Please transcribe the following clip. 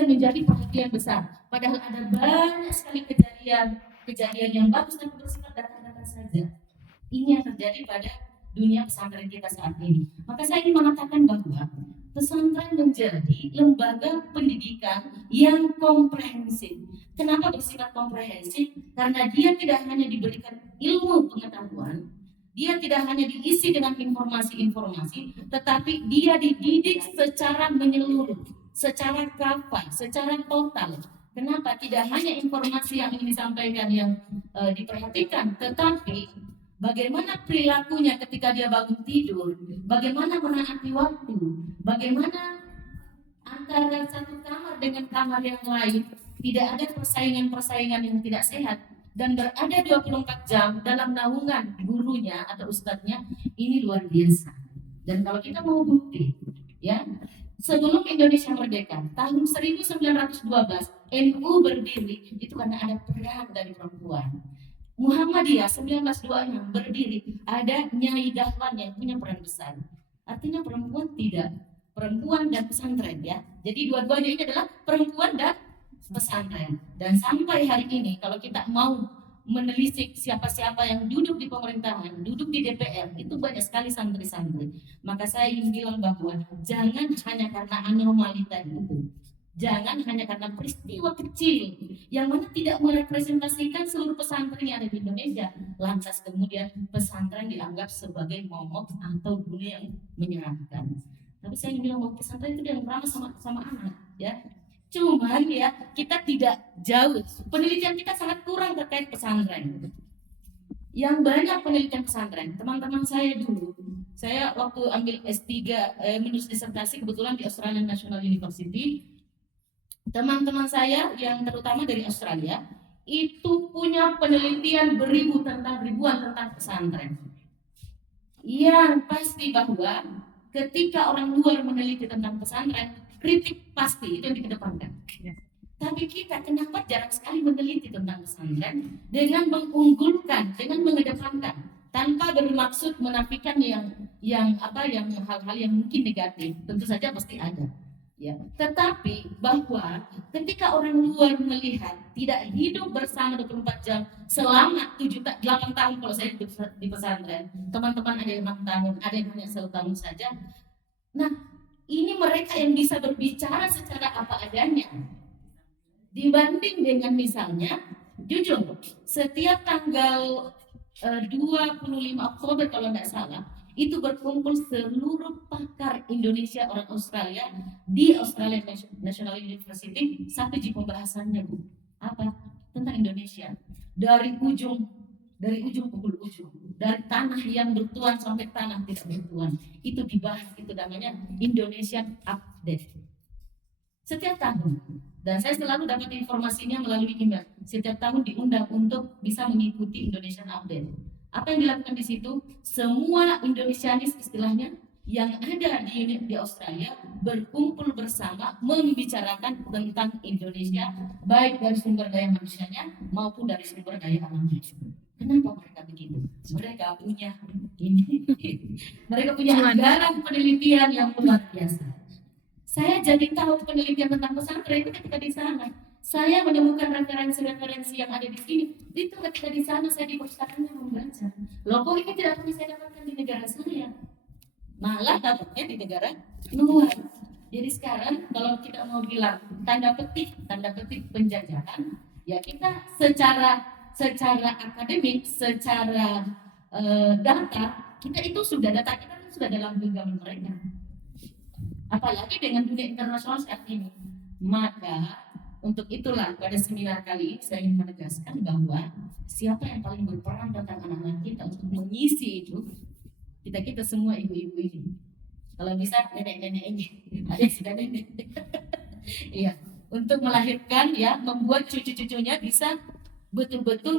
kemudian menjadi perhatian besar. Padahal ada banyak sekali kejadian yang bagus dan bersifat data-data saja. Ini yang terjadi pada dunia pesantren kita saat ini. Maka saya ingin mengatakan bahwa pesantren menjadi lembaga pendidikan yang komprehensif. Kenapa bersifat komprehensif? Karena dia tidak hanya diberikan ilmu pengetahuan, dia tidak hanya diisi dengan informasi-informasi, tetapi dia dididik secara menyeluruh, secara kafah, secara total. Kenapa? Tidak hanya informasi yang ingin disampaikan yang diperhatikan, tetapi bagaimana perilakunya ketika dia bangun tidur, bagaimana menaati waktu, bagaimana antara satu kamar dengan kamar yang lain, tidak ada persaingan-persaingan yang tidak sehat, dan berada 24 jam dalam naungan gurunya atau ustadznya, ini luar biasa. Dan kalau kita mau bukti, ya, sebelum Indonesia merdeka, tahun 1912, NU berdiri, itu karena ada peran dari perempuan. Muhammadiyah 1926 berdiri, ada Nyai Dahlan yang punya peran besar. Artinya perempuan tidak, perempuan dan pesantren, ya. Jadi dua-duanya ini adalah perempuan dan pesantren. Dan sampai hari ini kalau kita mau menelisik siapa-siapa yang duduk di pemerintahan, duduk di DPR, itu banyak sekali santri-santri. Maka saya ingin bilang bahwa jangan hanya karena anomali tadi itu, jangan hanya karena peristiwa kecil yang mana tidak merepresentasikan seluruh pesantren yang ada di Indonesia, lantas kemudian pesantren dianggap sebagai momok atau dunia yang menyeramkan. Tapi saya ingin bilang bahwa pesantren itu yang ramah sama anak, ya. Cuman ya kita tidak jauh, penelitian kita sangat kurang terkait pesantren. Yang banyak penelitian pesantren, teman-teman saya dulu, saya waktu ambil S3 menulis disertasi kebetulan di Australian National University, teman-teman saya yang terutama dari Australia itu punya penelitian ribuan tentang pesantren. Yang pasti bahwa ketika orang luar meneliti tentang pesantren, kritik pasti itu yang dikedepankan. Tapi kita kenapa jarang sekali meneliti tentang pesantren dengan mengunggulkan, dengan mengedepankan, tanpa bermaksud menafikan yang hal-hal yang mungkin negatif. Tentu saja pasti ada. Ya. Tetapi bahwa ketika orang luar melihat tidak hidup bersama 24 jam selama 8 tahun kalau saya di pesantren, teman-teman ada yang 6 tahun, ada yang hanya 1 tahun saja. Nah, ini mereka yang bisa berbicara secara apa adanya. Dibanding dengan misalnya, jujur, setiap tanggal 25 Oktober kalau tidak salah, itu berkumpul seluruh pakar Indonesia orang Australia di Australian National University. Satu pembahasannya, Bu, apa? Tentang Indonesia. Dari ujung ke ujung, dari tanah yang bertuan sampai tanah tidak bertuan, itu dibahas. Itu namanya Indonesian Update setiap tahun. Dan saya selalu dapat informasinya melalui email. Setiap tahun diundang untuk bisa mengikuti Indonesian Update. Apa yang dilakukan di situ? Semua Indonesianis istilahnya yang ada di Australia berkumpul bersama membicarakan tentang Indonesia, baik dari sumber daya manusianya maupun dari sumber daya alamnya. Kenapa mereka begitu? Mereka punya mereka punya anggaran penelitian yang luar biasa. Saya jadi tahu penelitian tentang pesantren itu ketika di sana. Saya menemukan referensi-referensi yang ada di sini. Itu ketika di sana saya di perpustakaan membaca. Loh, kok ini tidak pernah saya dapatkan di negara saya? Malah dapatnya di negara luar. Jadi sekarang kalau kita mau bilang tanda petik penjajahan, ya kita secara akademik, secara data kita itu data kita sudah dalam genggaman mereka. Apalagi dengan dunia internasional saat ini. Maka untuk itulah pada seminar kali ini saya ingin menegaskan bahwa siapa yang paling berperan tentang anak-anak kita untuk mengisi itu, kita semua ibu-ibu ini. Kalau bisa nenek-nenek ini, ada yang sudah nenek. Iya, untuk melahirkan, ya, membuat cucu-cucunya bisa betul-betul